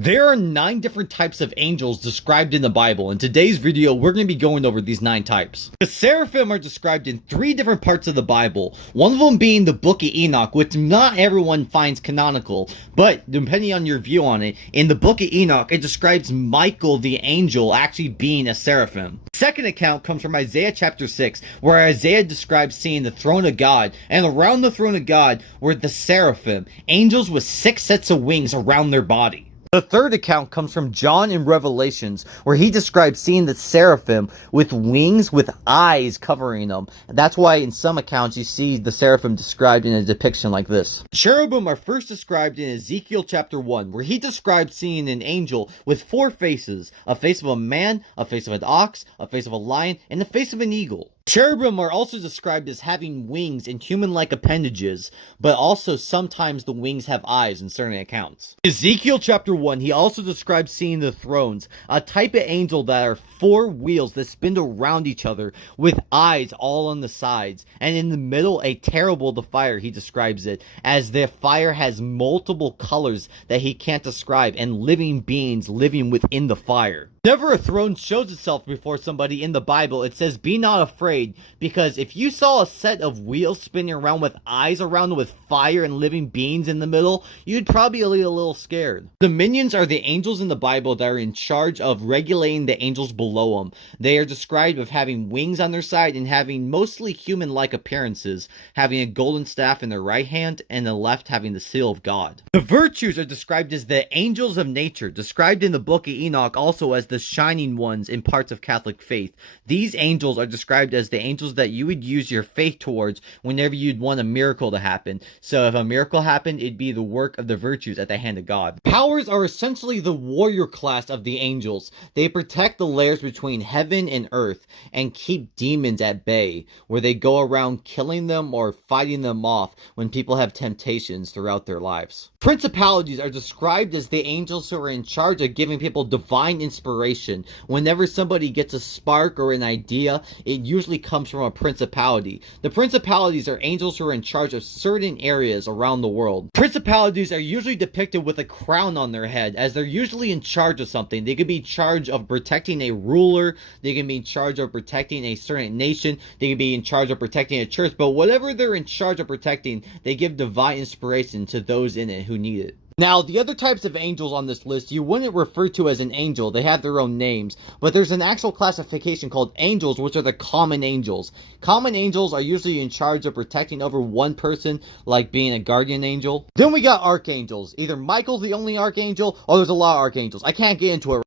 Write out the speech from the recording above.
There are 9 different types of angels described in the Bible. In today's video, we're going to be going over these 9 types. The seraphim are described in 3 different parts of the Bible. One of them being the Book of Enoch, which not everyone finds canonical, but depending on your view on it, in the Book of Enoch, it describes Michael the angel actually being a seraphim. Second account comes from Isaiah chapter 6, where Isaiah describes seeing the throne of God, and around the throne of God were the seraphim, angels with 6 sets of wings around their body. The third account comes from John in Revelations, where he describes seeing the seraphim with wings with eyes covering them. That's why in some accounts you see the seraphim described in a depiction like this. Cherubim are first described in Ezekiel chapter 1, where he describes seeing an angel with 4 faces: a face of a man, a face of an ox, a face of a lion, and the face of an eagle. Cherubim are also described as having wings and human-like appendages, but also sometimes the wings have eyes in certain accounts. Ezekiel chapter 1, he also describes seeing the thrones, a type of angel that are 4 wheels that spin around each other with eyes all on the sides, and in the middle a terrible the fire, he describes it, as the fire has multiple colors that he can't describe, and living beings living within the fire. Whenever a throne shows itself before somebody in the Bible, it says, "Be not afraid," because if you saw a set of wheels spinning around with eyes around with fire and living beings in the middle, you'd probably be a little scared. The minions are the angels in the Bible that are in charge of regulating the angels below them. They are described of having wings on their side and having mostly human-like appearances, having a golden staff in their right hand and the left having the seal of God. The virtues are described as the angels of nature, described in the Book of Enoch also as the shining ones in parts of Catholic faith. These angels are described as the angels that you would use your faith towards whenever you'd want a miracle to happen. So if a miracle happened, it'd be the work of the virtues at the hand of God. Powers are essentially the warrior class of the angels. They protect the layers between heaven and earth and keep demons at bay, where they go around killing them or fighting them off when people have temptations throughout their lives. Principalities are described as the angels who are in charge of giving people divine inspiration. Whenever somebody gets a spark or an idea, it usually comes from a principality. The principalities are angels who are in charge of certain areas around the world. Principalities are usually depicted with a crown on their head, as they're usually in charge of something. They could be in charge of protecting a ruler, they can be in charge of protecting a certain nation, they can be in charge of protecting a church, but whatever they're in charge of protecting, they give divine inspiration to those in it who need it. Now, the other types of angels on this list, you wouldn't refer to as an angel. They have their own names. But there's an actual classification called angels, which are the common angels. Common angels are usually in charge of protecting over one person, like being a guardian angel. Then we got archangels. Either Michael's the only archangel, or there's a lot of archangels. I can't get into it.